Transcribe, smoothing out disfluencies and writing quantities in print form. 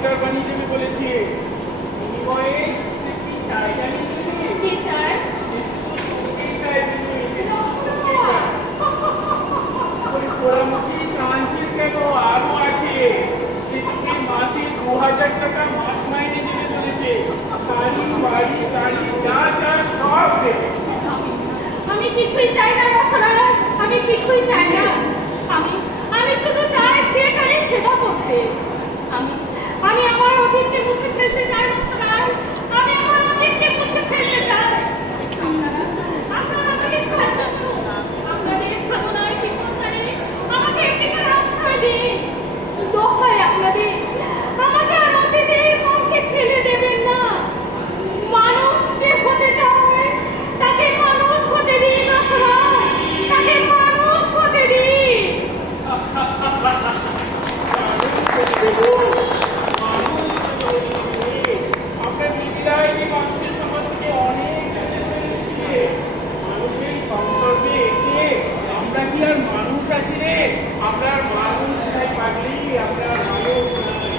সংস্কার বানিয়ে দেবে বলেছে। বিনিময়ে সে কি চাই জানি কি চাই? পোড়ামুখী কাঁদছিস কেন? আরো আছে। সে তোকে মাসে 2000 টাকা মাস মাইনে দেবে বলেছে। গাড়ি বাড়ি গাড়ি যা যা সব দেবে। আমি কিছুই চাই না রসরাজ, আমি কিছুই চাই না। আমি আমি শুধু চাই থিয়েটারে সেবা করতে। আমি আমি আমার অতীতকে মুছে ফেলতে চাই রসরাজ, আমি আমার অতীতকে মুছে ফেলতে চাই। আপনারা আমাকে সাহায্য করুন, আপনাদের সাধনায় তীর্থস্থানে আমাকে একদিকে আশ্রয় দিন। দোহাই আপনাদের, আমাকে আর অতীতের মনকে ফেলে দেবেন না। মানুষ যে হতে চায় তাকে মানুষ হতে দিন রসরাজ, তাকে মানুষ হতে দিন। আপনার বিদ্যায় মানুষের সমাজ থেকে অনেক মানুষের সংসর্গে এসে আমরা কি আর মানুষ আছি রে? আপনার মানুষ নাই পাগলি, আপনার মানুষ নাই।